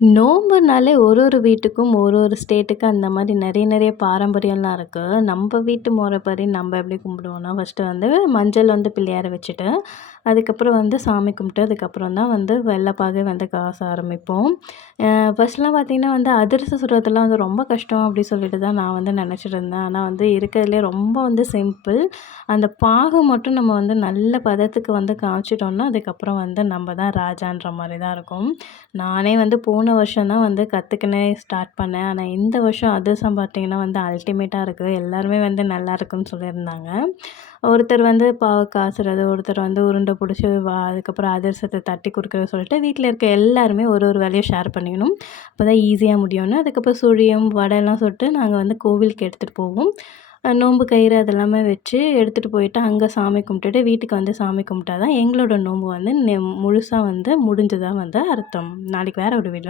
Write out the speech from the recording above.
நோம்புனாலே ஒரு ஒரு வீட்டுக்கும் ஒரு ஒரு ஸ்டேட்டுக்கு அந்த மாதிரி நிறைய நிறைய பாரம்பரியம்லாம் இருக்குது நம்ம வீட்டு முறைப்படி நம்ம எப்படி கும்பிடுவோன்னா ஃபஸ்ட்டு வந்து மஞ்சள் வந்து பிள்ளையார வச்சுட்டு அதுக்கப்புறம் வந்து சாமி கும்பிட்டு அதுக்கப்புறம் தான் வந்து வெள்ளைப்பாகை வந்து காச ஆரம்பிப்போம். ஃபஸ்ட்லாம் பார்த்திங்கன்னா வந்து அதிரசம் சுடுறதெல்லாம் வந்து ரொம்ப கஷ்டம் அப்படி சொல்லிட்டு தான் நான் வந்து நினச்சிட்டு இருந்தேன் ஆனால் வந்து இருக்கிறதுலே ரொம்ப வந்து சிம்பிள். அந்த பாகு மட்டும் நம்ம வந்து நல்ல பதத்துக்கு வந்து காய்ச்சிட்டோம்னா அதுக்கப்புறம் வந்து நம்ம தான் ராஜான்ற மாதிரி தான் இருக்கும். நானே வந்து போன வருஷம் தான் வந்து கற்றுக்கினே ஸ்டார்ட் பண்ணேன். ஆனால் இந்த வருஷம் அதிரசம் பார்த்திங்கன்னா வந்து அல்டிமேட்டாக இருக்குது எல்லாருமே வந்து நல்லா இருக்குன்னு சொல்லியிருந்தாங்க. ஒருத்தர் வந்து பாவு காசுறது ஒருத்தர் வந்து உருண்டை பிடிச்சி வா அதுக்கப்புறம் அதிரசத்தை தட்டி கொடுக்குறது சொல்லிட்டு வீட்டில் இருக்க எல்லாருமே ஒரு ஒரு வேலையும் ஷேர் பண்ணிக்கணும். அப்போ தான் ஈஸியாக முடியும்னு. அதுக்கப்புறம் சுழியம் வடைலாம் சுட்டு நாங்கள் வந்து கோவிலுக்கு எடுத்துகிட்டு போவோம். நோன்பு கயிறு அதெல்லாமே வச்சு எடுத்துகிட்டு போயிட்டு அங்கே சாமி கும்பிட்டுட்டு வீட்டுக்கு வந்து சாமி கும்பிட்டா தான் எங்களோட நோன்பு வந்து முழுசாக வந்து முடிஞ்சதாக வந்து அர்த்தம். நாளைக்கு வேறு ஒரு வீடியோ